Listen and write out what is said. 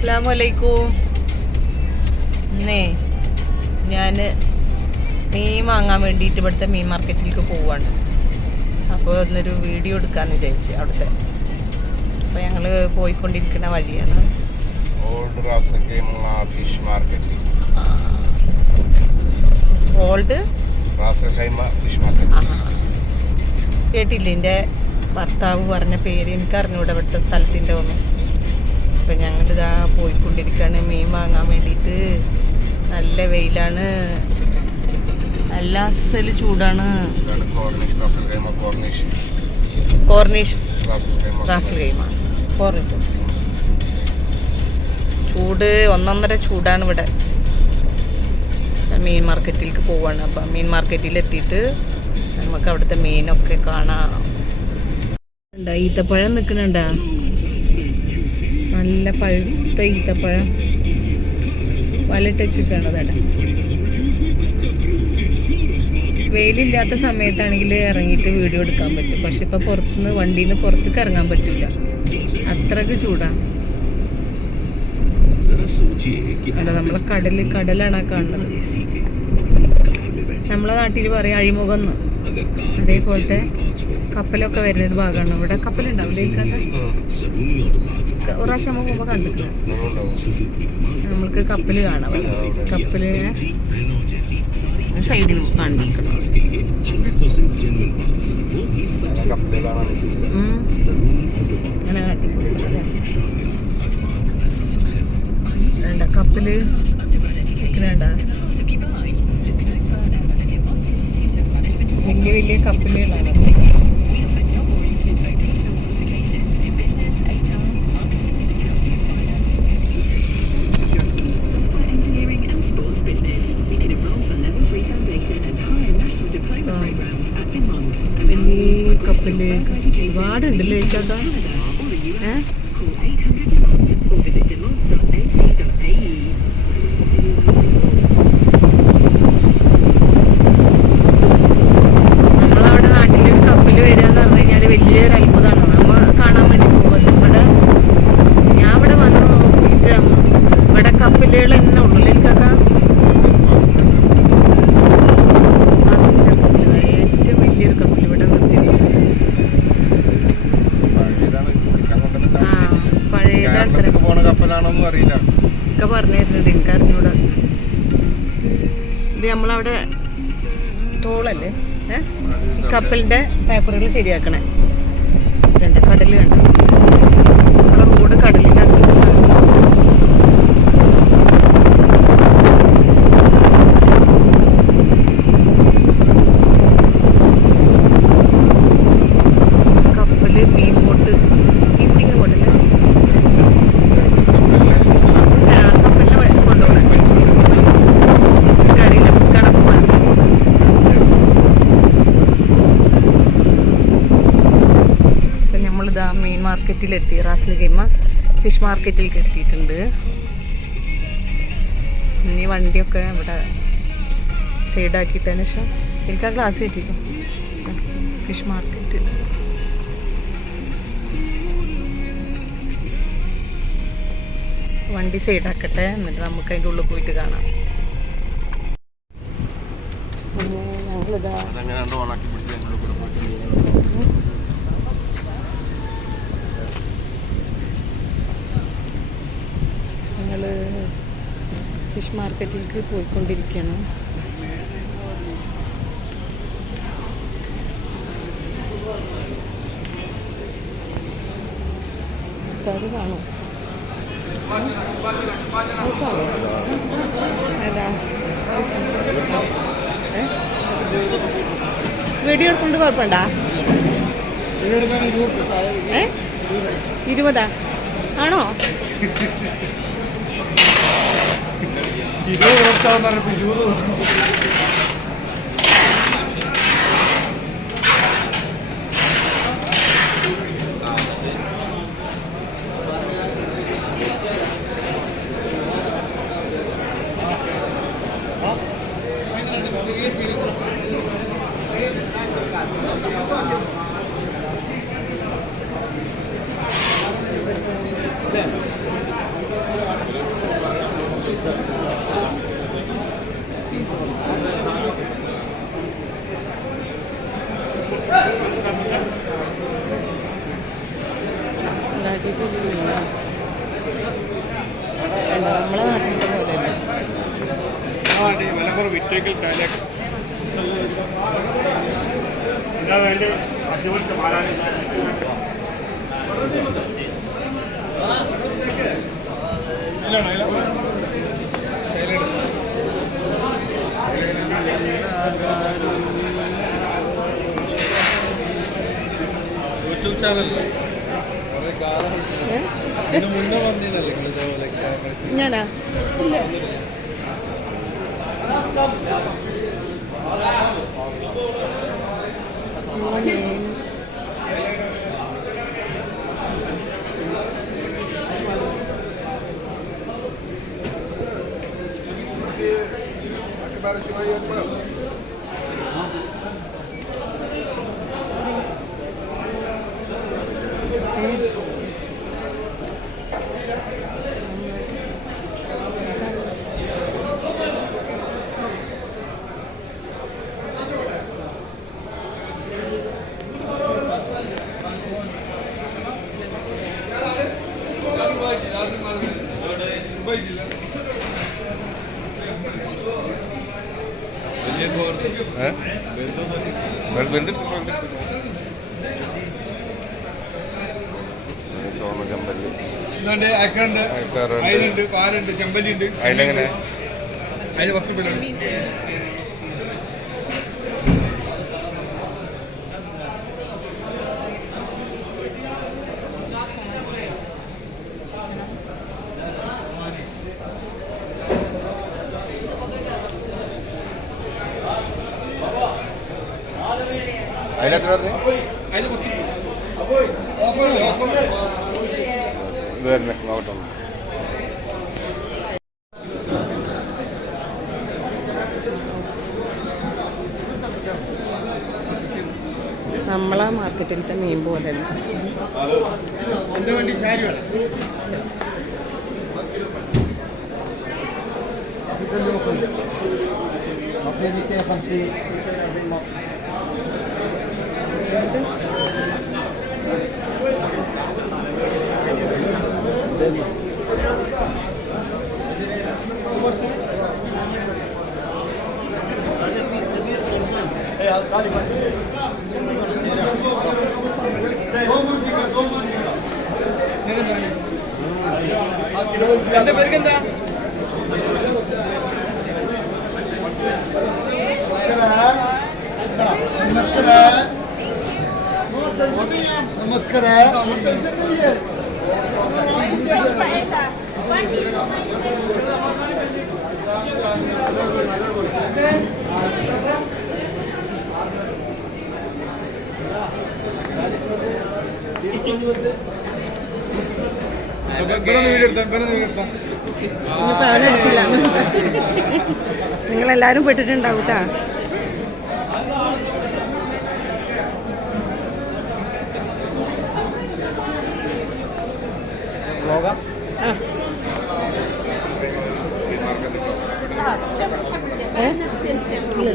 അസ്സലാമലൈക്കും. ഞാൻ മീൻ വാങ്ങാൻ വേണ്ടിയിട്ട് ഇവിടുത്തെ മീൻ മാർക്കറ്റിലേക്ക് പോവാണ്. അപ്പോൾ ഒന്നൊരു വീഡിയോ എടുക്കാമെന്ന് വിചാരിച്ചു അവിടുത്തെ. അപ്പോൾ ഞങ്ങൾ പോയിക്കൊണ്ടിരിക്കുന്ന വഴിയാണ്. ഓൾഡ് കേട്ടില്ല, എൻ്റെ ഭർത്താവ് പറഞ്ഞ പേര് എനിക്ക് അറിഞ്ഞൂടെ ഇവിടുത്തെ സ്ഥലത്തിൻ്റെ ഒന്നും. അപ്പം ഞങ്ങളിതാ പോയിക്കൊണ്ടിരിക്കുകയാണ് മീൻ വാങ്ങാൻ വേണ്ടിയിട്ട്. നല്ല വെയിലാണ്, നല്ല അസൽ ചൂടാണ്. കോർണിഷ് റാസൽ കൈമ കോർണിഷ് ചൂട് ഒന്നൊന്നര ചൂടാണ് ഇവിടെ. മീൻ മാർക്കറ്റിലേക്ക് പോവാണ്. അപ്പം മീൻ മാർക്കറ്റിൽ എത്തിയിട്ട് നമുക്ക് അവിടുത്തെ മീനൊക്കെ കാണാം. ഈത്തപ്പഴം നിൽക്കുന്നുണ്ടാ, നല്ല പഴുത്ത ഈത്തപ്പഴം വലട്ട് വെച്ചിട്ടാണ് അതട. വെയിലില്ലാത്ത സമയത്താണെങ്കിൽ ഇറങ്ങിയിട്ട് വീഡിയോ എടുക്കാൻ പറ്റും. പക്ഷെ ഇപ്പം പുറത്തുനിന്ന് വണ്ടിയിൽ നിന്ന് പുറത്തേക്ക് ഇറങ്ങാൻ പറ്റില്ല, അത്രക്ക് ചൂടാ. അല്ല, നമ്മളെ കടലാണ് കാണുന്നത്. നമ്മളെ നാട്ടിൽ പറയും അഴിമുഖം. അതേപോലത്തെ കപ്പലൊക്കെ വരുന്നൊരു ഭാഗമാണ് ഇവിടെ. കപ്പലുണ്ടാവില്ലേ? ഒരു പ്രാവശ്യം നമ്മൾ പോകുമ്പോൾ കണ്ടിട്ടുണ്ട്. നമ്മൾക്ക് കപ്പല് കാണാം. കപ്പലിനെ സൈഡിൽ കാണിക്കണം. അങ്ങനെ കാട്ടി വേണ്ട കപ്പല് നിൽക്കുന്നുണ്ട. വലിയ വലിയ കപ്പലുകളാണ്. വലിയ കപ്പല് ഒരുപാടുണ്ടല്ലേ ചേട്ടാ. നമ്മളവിടെ നാട്ടിലൊരു കപ്പല് വരിക എന്ന് പറഞ്ഞു കഴിഞ്ഞാൽ വലിയൊരു അത്ഭുതമാണ്. നമ്മൾ കാണാൻ വേണ്ടി പോകും. പക്ഷെ ഇവിടെ ഞാൻ ഇവിടെ വന്ന് നോക്കിയിട്ട് ഇവിടെ കപ്പലുകൾ തന്നെ ഉള്ളൂ. എനിക്കതാ ഒക്കെ പറഞ്ഞിരുന്നത് എനിക്കറിഞ്ഞൂടാ. ഇത് നമ്മളവിടെ തോളല്ലേ കപ്പലിൻ്റെ പേപ്പറുകൾ ശരിയാക്കണേ. കണ്ട കടൽ കണ്ട, നമ്മുടെ റോഡ് കടലിൻ്റെ കപ്പല് മീൻ ബോട്ട് ഈവനിങ് ബോട്ടല്ലേ മീൻ മാർക്കറ്റിലെത്തി. റാസൽ കൈമ ഫിഷ് മാർക്കറ്റിലേക്ക് എത്തിയിട്ടുണ്ട്. ഇനി വണ്ടിയൊക്കെ ഇവിടെ സൈഡാക്കിയിട്ടതിന് ശേഷം എനിക്ക് ആ ഗ്ലാസ് കിട്ടിക്കും. ഫിഷ് മാർക്കറ്റ് വണ്ടി സൈഡാക്കട്ടെ, എന്നിട്ട് നമുക്ക് അതിൻ്റെ ഉള്ളിൽ പോയിട്ട് കാണാം. പിന്നെ ഞങ്ങളിതാ ഞങ്ങൾ ഫിഷ് മാർക്കറ്റിലേക്ക് പോയിക്കൊണ്ടിരിക്കുകയാണ്. ആൾക്കാർ കാണും. ഏതാ വീഡിയോ എടുക്കൊണ്ട് കുഴപ്പമുണ്ടാ? 20 ആണോ? 20 Yeah. നമ്മളെ നാട്ടിലത്തെ പോലെ എന്താ വേണ്ടി അശുഭ മാറാൻ യൂട്യൂബ് ചാനലല്ലേ മുന്നേ വന്നില്ലല്ലേ ഇതേപോലെ ഞാനാ ഇല്ല അയിലുണ്ട്, പാലുണ്ട്, ചെമ്പല്ലി ഉണ്ട്. അതിലെങ്ങനെ? അതിൽ 10 രൂപ. അതിലെത്ര പറഞ്ഞു? അതിൽ 10 രൂപ. ഓഫർ ഇത് തന്നെ നോക്കട്ടെ. നമ്മളാ മാർക്കറ്റിലത്തെ മീൻ പോലെ എന്താ വേണ്ടി ശാരി വേണം. എന്താ പേർക്കെന്താ? नमस्कार നിങ്ങളെല്ലാരും പെട്ടിട്ടുണ്ടാവും കേട്ടാ. ഇല്ല